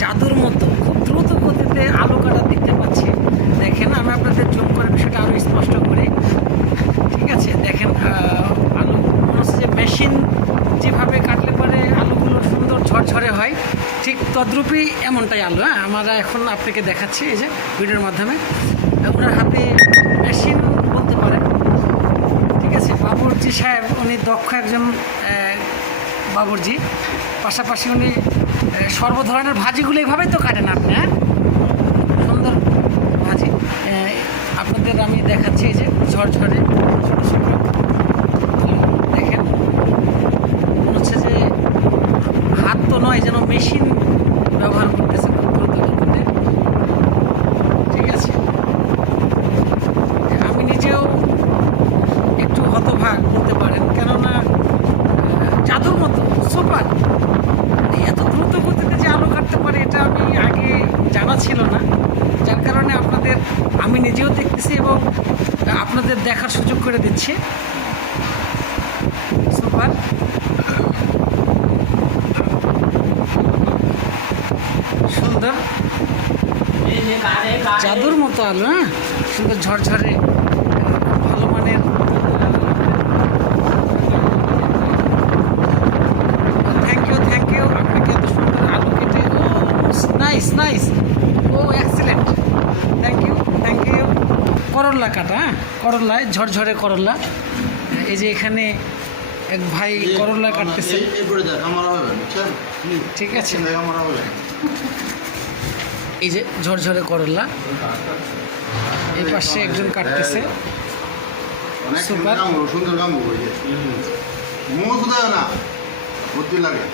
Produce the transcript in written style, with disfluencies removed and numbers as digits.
জাদুর মতো খুব দ্রুত গতিতে আলু কাটা দেখতে পাচ্ছি। দেখেন আমি আপনাদের জুম করে বিষয়টা আরও স্পষ্ট করি। ঠিক আছে, দেখেন আলু মনে হচ্ছে যে মেশিন যেভাবে কাটলে পরে আলুগুলো সুন্দর ঝরঝরে হয়, ঠিক তদ্রূপই এমনটাই আলু। হ্যাঁ, আমরা এখন আপনাকে দেখাচ্ছি এই যে ভিডিওর মাধ্যমে। ওনার হাতে মেশিন বলতে পারেন। ঠিক আছে, বাবুর্চি সাহেব উনি দক্ষ একজন বাবুর্চি, পাশাপাশি উনি সর্ব ধরনের ভাজিগুলো এইভাবেই তো কাটেন আপনি। হ্যাঁ, সুন্দর ভাজি আপনাদের আমি দেখাচ্ছি। এই যে ঝরঝরে ছোটো ছোটো দেখেন, মনে হচ্ছে যে হাত তো নয়, যেন মেশিন ব্যবহার করতেছে খুব দ্রুত গতিতে। ঠিক আছে, আমি নিজেও একটু হতভাগ বলতে পারেন, কেননা জাদুর মতো সুপার এত দ্রুত গতিতে যে আলু কাটতে পারে এটা আমি আগে জানা ছিল না, যার কারণে আপনাদের আমি নিজেও দেখতেছি এবং আপনাদের দেখার সুযোগ করে দিচ্ছি। সুপার, সুন্দর জাদুর মতো আলু। হ্যাঁ, সুন্দর ঝরঝরে ভালো মানের। থ্যাংক ইউ আপনাকে এত সুন্দর আলু কেটে। ও নাইস নাইস, ও এক্সেলেন্ট, থ্যাংক ইউ। করল্লা কাটা, হ্যাঁ, করল্লায় ঝরঝরে করল্লা। এই যে এখানে এক ভাই করল্লা কাটতেছে। ঠিক আছে, এই যে ঝরঝরে করল্লা, এই পাশে একজন কাটতেছে। সুপার, সুন্দর কাম লাগে।